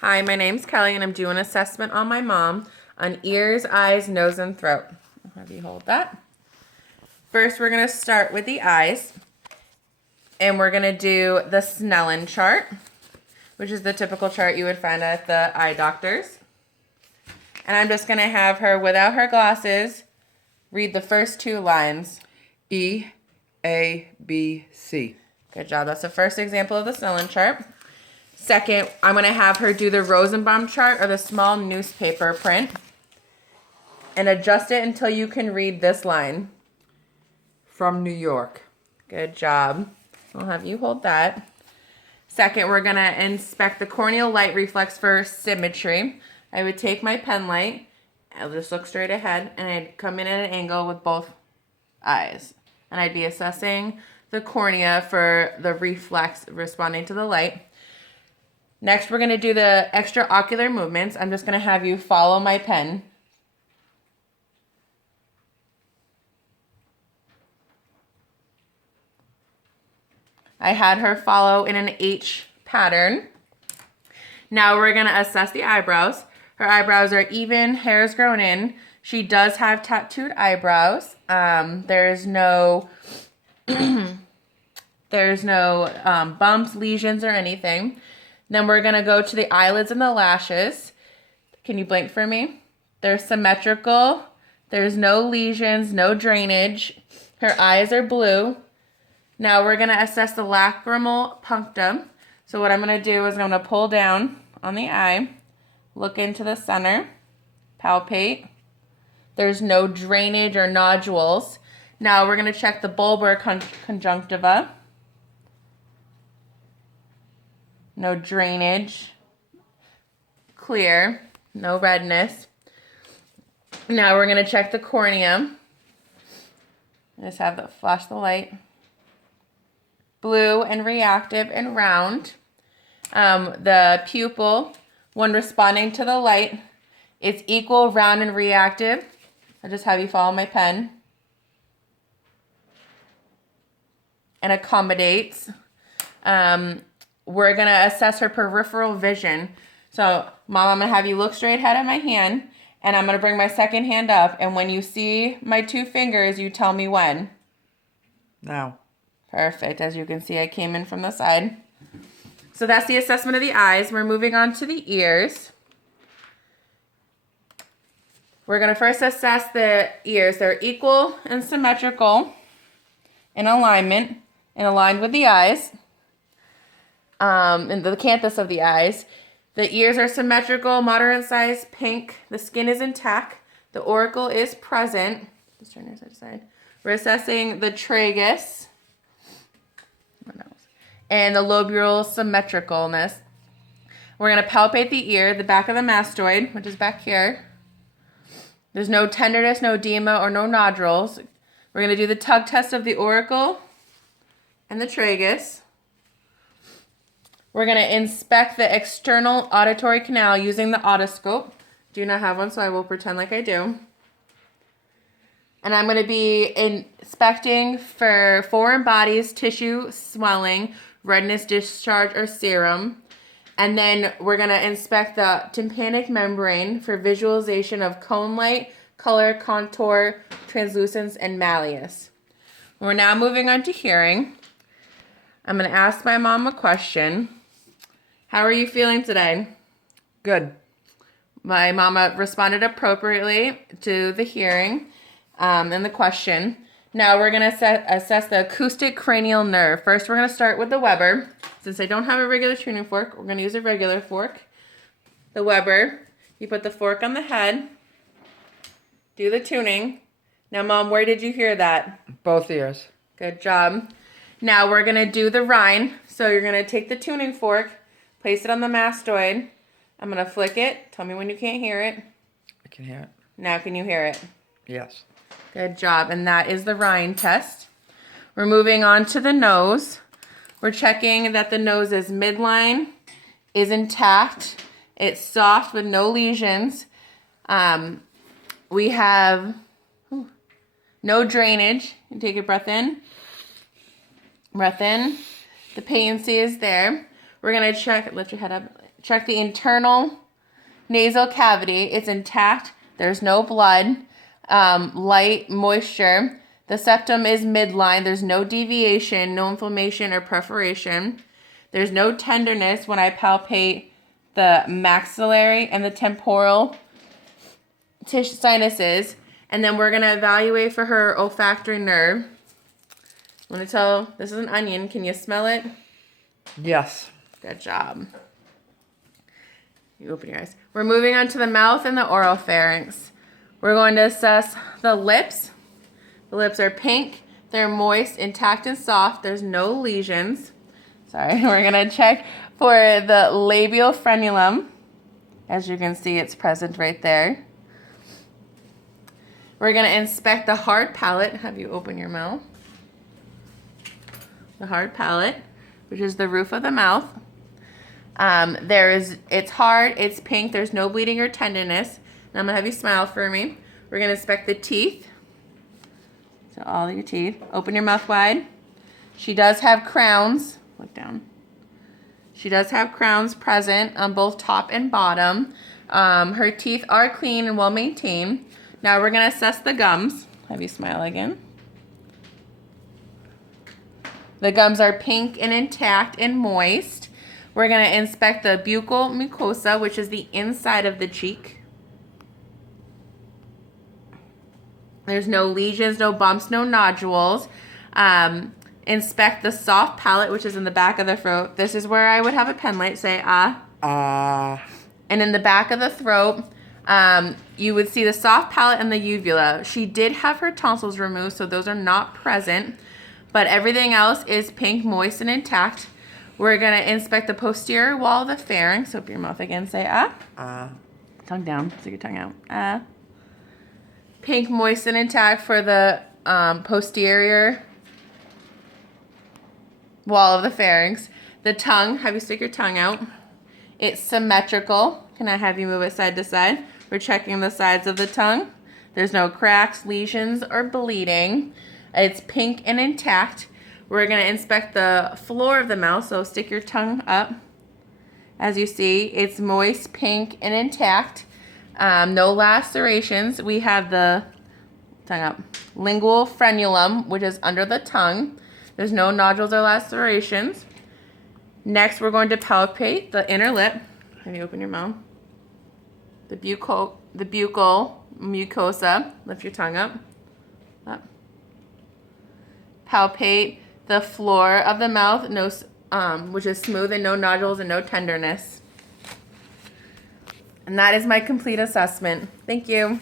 Hi, my name's Kelly, and I'm doing an assessment on my mom on ears, eyes, nose, and throat. I'll have you hold that. First, we're going to start with the eyes, and we're going to do the Snellen chart, which is the typical chart you would find at the eye doctor's. And I'm just going to have her, without her glasses, read the first two lines. E, A, B, C. Good job. That's the first example of the Snellen chart. Second, I'm going to have her do the Rosenbaum chart, or the small newspaper print, and adjust it until you can read this line. From New York. Good job. I'll have you hold that. Second, we're going to inspect the corneal light reflex for symmetry. I would take my pen light, I'll just look straight ahead, and I'd come in at an angle with both eyes. And I'd be assessing the cornea for the reflex responding to the light. Next, we're going to do the extraocular movements. I'm just going to have you follow my pen. I had her follow in an H pattern. Now we're going to assess the eyebrows. Her eyebrows are even, hairs grown in. She does have tattooed eyebrows. There's no bumps, lesions, or anything. Then we're going to go to the eyelids and the lashes. Can you blink for me? They're symmetrical. There's no lesions, no drainage. Her eyes are blue. Now we're going to assess the lacrimal punctum. So what I'm going to do is I'm going to pull down on the eye, look into the center, palpate. There's no drainage or nodules. Now we're going to check the bulbar conjunctiva. No drainage. Clear. No redness. Now we're going to check the cornea. Just have the flash the light. Blue and reactive and round. The pupil, when responding to the light, it's equal, round, and reactive. I'll just have you follow my pen. And accommodates. We're going to assess her peripheral vision. So, Mom, I'm going to have you look straight ahead at my hand, and I'm going to bring my second hand up, and when you see my two fingers, you tell me when. Now. Perfect. As you can see, I came in from the side. So that's the assessment of the eyes. We're moving on to the ears. We're going to first assess the ears. They're equal and symmetrical in alignment and aligned with the eyes. And the canthus of the eyes. The ears are symmetrical, moderate size, pink. The skin is intact. The auricle is present. Just turn your side to side. We're assessing the tragus and the lobular symmetricalness. We're going to palpate the ear, the back of the mastoid, which is back here. There's no tenderness, no edema, or no nodules. We're going to do the tug test of the auricle and the tragus. We're going to inspect the external auditory canal using the otoscope. Do not have one, so I will pretend like I do. And I'm going to be inspecting for foreign bodies, tissue, swelling, redness, discharge, or serum. And then we're going to inspect the tympanic membrane for visualization of cone light, color, contour, translucence, and malleus. We're now moving on to hearing. I'm going to ask my mom a question. How are you feeling today? Good. My mama responded appropriately to the hearing and the question. Now we're going to assess the acoustic cranial nerve. First, we're going to start with the Weber. Since I don't have a regular tuning fork, we're going to use a regular fork. The Weber, you put the fork on the head, do the tuning. Now, Mom, where did you hear that? Both ears. Good job. Now we're going to do the Rhine. So you're going to take the tuning fork, place it on the mastoid. I'm going to flick it. Tell me when you can't hear it. I can hear it. Now can you hear it? Yes. Good job. And that is the Rhine test. We're moving on to the nose. We're checking that the nose is midline, is intact. It's soft with no lesions. We have no drainage. You take a breath in. Breath in. The patency is there. We're going to check, lift your head up, Check the internal nasal cavity. It's intact. There's no blood. Light moisture. The septum is midline. There's no deviation, no inflammation or perforation. There's no tenderness when I palpate the maxillary and the temporal sinuses. And then we're going to evaluate for her olfactory nerve. I'm going to tell, this is an onion. Can you smell it? Yes. Good job. You open your eyes. We're moving on to the mouth and the oral pharynx. We're going to assess the lips. The lips are pink. They're moist, intact, and soft. There's no lesions. Sorry, we're going to check for the labial frenulum. As you can see, it's present right there. We're going to inspect the hard palate. Have you open your mouth? The hard palate, which is the roof of the mouth. It's hard, it's pink, there's no bleeding or tenderness. And I'm going to have you smile for me. We're going to inspect the teeth. So all your teeth. Open your mouth wide. She does have crowns. Look down. She does have crowns present on both top and bottom. Her teeth are clean and well maintained. Now we're going to assess the gums. Have you smile again. The gums are pink and intact and moist. We're going to inspect the buccal mucosa, which is the inside of the cheek. There's no lesions, no bumps, no nodules. Inspect the soft palate, which is in the back of the throat. This is where I would have a pen light say ah. And in the back of the throat, you would see the soft palate and the uvula. She did have her tonsils removed, so those are not present. But everything else is pink, moist, and intact. We're going to inspect the posterior wall of the pharynx. Open your mouth again. Say ah. Tongue down. Stick your tongue out. Ah. Pink, moist, and intact for the posterior wall of the pharynx. The tongue. Have you stick your tongue out. It's symmetrical. Can I have you move it side to side? We're checking the sides of the tongue. There's no cracks, lesions, or bleeding. It's pink and intact. We're going to inspect the floor of the mouth, so stick your tongue up. As you see, it's moist, pink, and intact. No lacerations. We have the tongue up. Lingual frenulum, which is under the tongue. There's no nodules or lacerations. Next, we're going to palpate the inner lip. Have you open your mouth? The buccal mucosa. Lift your tongue up. Up. Palpate the floor of the mouth, which is smooth and no nodules and no tenderness. And that is my complete assessment. Thank you.